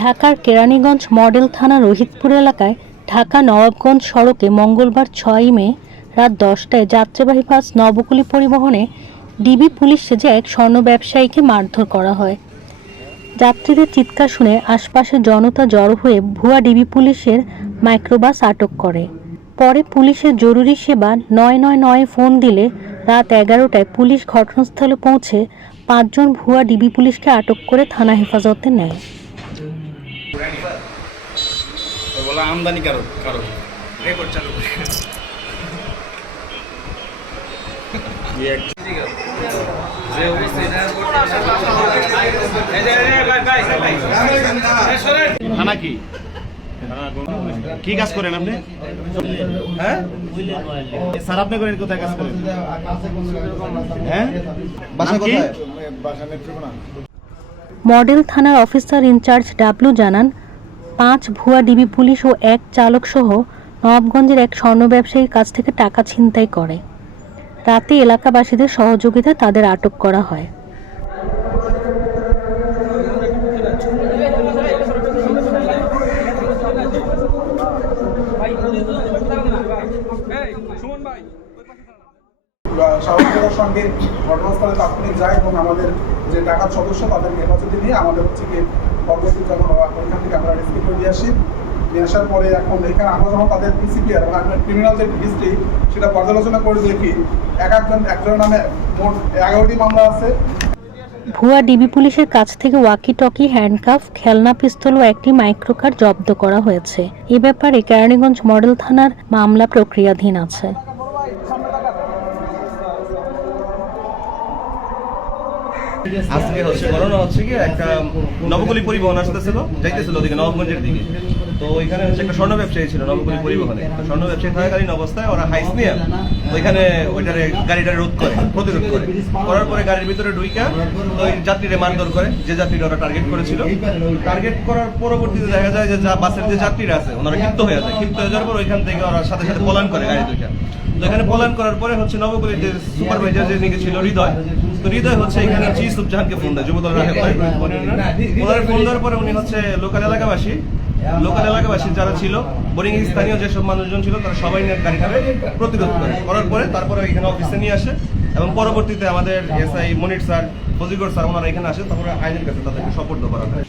ঢাকার কেরানীগঞ্জ মডেল থানা রোহিতপুর এলাকায় ঢাকা নবাবগঞ্জ সড়কে মঙ্গলবার ছয়ই মে রাত দশটায় যাত্রীবাহী বাস নবকুলি পরিবহনে ডিবি পুলিশ সেজে এক স্বর্ণ ব্যবসায়ীকে মারধর করা হয়। যাত্রীদের চিৎকার শুনে আশপাশের জনতা জড়ো হয়ে ভুয়া ডিবি পুলিশের মাইক্রোবাস আটক করে। পরে পুলিশের জরুরি সেবা নয় নয় নয়ে ফোন দিলে রাত এগারোটায় পুলিশ ঘটনাস্থলে পৌঁছে পাঁচজন ভুয়া ডিবি পুলিশকে আটক করে থানা হেফাজতে নেয়। বলা আমদানি কারও কারও রেকর্ড চালু করে। যে থানা কি? কি কাজ করেন আপনি? হ্যাঁ? স্যার আপনি করেন কোথায় কাজ করেন? হ্যাঁ? বাসা কোথায়? মডেল থানার অফিসার ইনচার্জ ডাবলু জানান পাঁচ ভুয়া ডিবি পুলিশ ও এক চালক সহ নবাবগঞ্জের এক স্বর্ণ ব্যবসায়ীর কাছ থেকে টাকা ছিনতাই করে। রাতে এলাকাবাসীদের সহযোগিতায় তাদের আটক করা হয়। সঙ্গে ঘটনাস্থলে তাৎক্ষণিক যায় এবং আমাদের যে ডাকাত সদস্য হেফাজতে নিয়ে আমাদের হচ্ছে কি পরবর্তী যখন ওইখান থেকে আমরা রেস্কিউ করে আসি। নিয়ে আসার পরে এখন এখানে আমরা যখন তাদের পিসিপিআর ক্রিমিনাল যে হিস্ট্রি সেটা পর্যালোচনা করে দেখি, এক একজন, একজনের নামে মোট এগারোটি মামলা আছে। ভুয়া ডিবি পুলিশের কাছ থেকে ওয়াকি টকি হ্যান্ডকাফ খেলনা পিস্তল ও একটি মাইক্রোকার জব্দ করা হয়েছে। এ ব্যাপারে কেরানীগঞ্জ মডেল থানার মামলা প্রক্রিয়াধীন আছে। আজকে হচ্ছে ঘটনা হচ্ছে কি, একটা নবকলি পরিবহন আসতেছিল, যাইতেছিল ওদিকে নবগঞ্জের দিকে। তো ওইখানে হচ্ছে একটা স্বর্ণ ব্যবসায়ী ছিল নবকলি পরিবহনে। স্বর্ণ ব্যবসায়ী থাকাকালীন অবস্থায় ওরা হাইস নিয়ে ওইখানে ওইটারে গাড়িটা রোধ করে, প্রতিরোধ করে। করার পরে গাড়ির ভিতরে ঢুইকা তো ওই যাত্রীরে মারধর করে, যে যাত্রীরা ওরা টার্গেট করেছিল। টার্গেট করার পরবর্তীতে দেখা যায় যে বাসের যে যাত্রীরা আছে, ওনারা ক্ষিপ্ত হয়ে যায়। ক্ষিপ্ত হয়ে যাওয়ার পর ওইখান থেকে ওরা সাথে সাথে পলায়ন করে গাড়ি দুইটা। তো এখানে পলায়ন করার পরে হচ্ছে নবগলির যে সুপারভাইজার যে নাকি ছিল, হৃদয়। তো হৃদয় হচ্ছে এখানে চিজ জাহানকে ফোন দেয়, যুবদল ওনার ফোন দেওয়ার পরে উনি হচ্ছে লোকাল এলাকাবাসী। লোকাল এলাকাবাসী যারা ছিল বোরিং স্থানীয় যেসব মানুষজন ছিল, তারা সবাই নিয়ে গাড়িটাকে প্রতিরোধ করে। করার পরে তারপরে এখানে অফিসে নিয়ে আসে এবং পরবর্তীতে আমাদের SI Monir sir Fazigar sir ওনারা এখানে আসে, তারপরে আইনের কাছে তাদেরকে সপর্দ করা হয়।